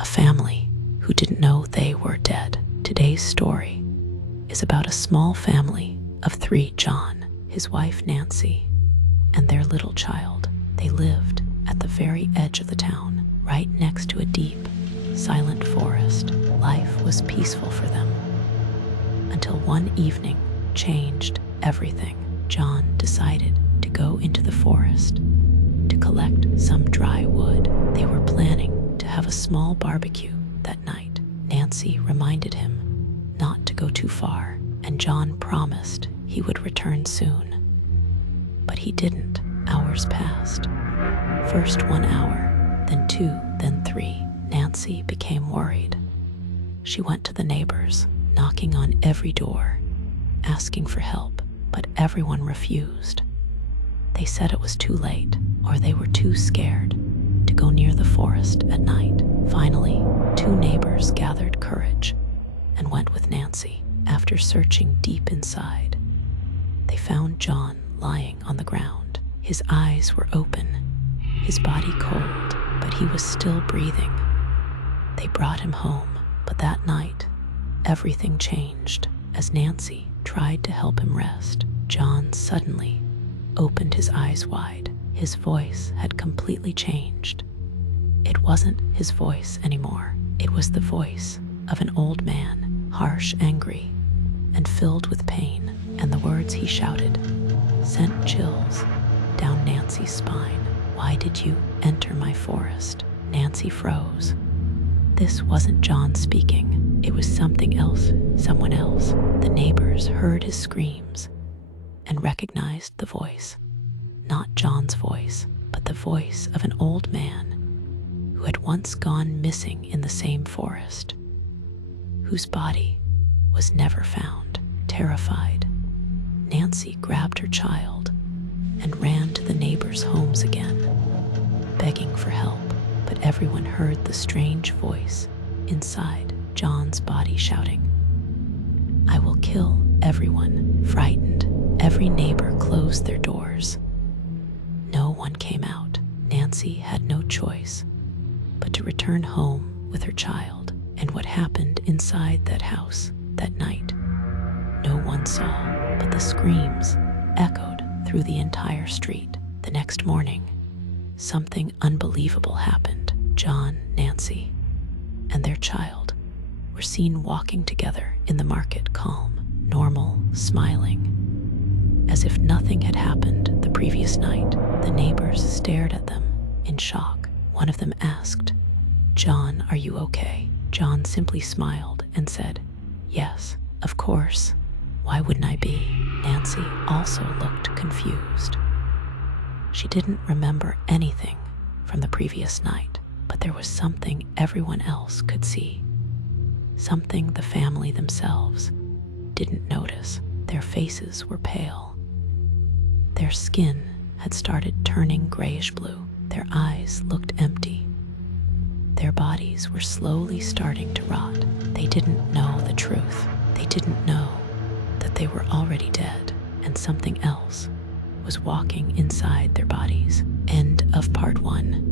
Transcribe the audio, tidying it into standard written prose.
a family who didn't know they were dead. Today's story is about a small family of 3: John, his wife Nancy, and their little child. They lived at the very edge of the town, right next to a deep, silent forest. Life was peaceful for them until one evening changed everything. John decided to go into the forest to collect some dry wood. They were planning to have a small barbecue that night. Nancy reminded him not to go too far, and John promised he would return soon. But he didn't. Hours passed. First 1 hour, then 2, then 3. Nancy became worried. She went to the neighbors, knocking on every door, asking for help, but everyone refused. They said it was too late, or they were too scared to go near the forest at night. Finally, 2 neighbors gathered courage and went with Nancy. After searching deep inside, they found John lying on the ground. His eyes were open, his body cold, but he was still breathing. They brought him home, but that night, everything changed. As Nancy tried to help him rest, John suddenly opened his eyes wide. His voice had completely changed. It wasn't his voice anymore. It was the voice of an old man, harsh, angry, and filled with pain. And the words he shouted sent chills down Nancy's spine. "Why did you enter my forest?" Nancy froze. This wasn't John speaking. It was something else, someone else. The neighbors heard his screams and recognized the voice. Not John's voice, but the voice of an old man who had once gone missing in the same forest, whose body was never found. Terrified, Nancy grabbed her child and ran to the neighbors' homes again, begging for help. But everyone heard the strange voice inside John's body shouting, "I will kill everyone." Frightened, every neighbor closed their doors. No one came out. Nancy had no choice but to return home with her child. And what happened inside that house that night, no one saw, but the screams echoed through the entire street. The next morning, something unbelievable happened. John, Nancy, and their child were seen walking together in the market, calm, normal, smiling, as if nothing had happened the previous night. The neighbors stared at them in shock. One of them asked, "John, are you okay?" John simply smiled and said, "Yes, of course. Why wouldn't I be?" Nancy also looked confused. She didn't remember anything from the previous night, but there was something everyone else could see. Something the family themselves didn't notice. Their faces were pale. Their skin had started turning grayish-blue. Their eyes looked empty. Their bodies were slowly starting to rot. They didn't know the truth. They didn't know that they were already dead, and something else was walking inside their bodies. End of part 1.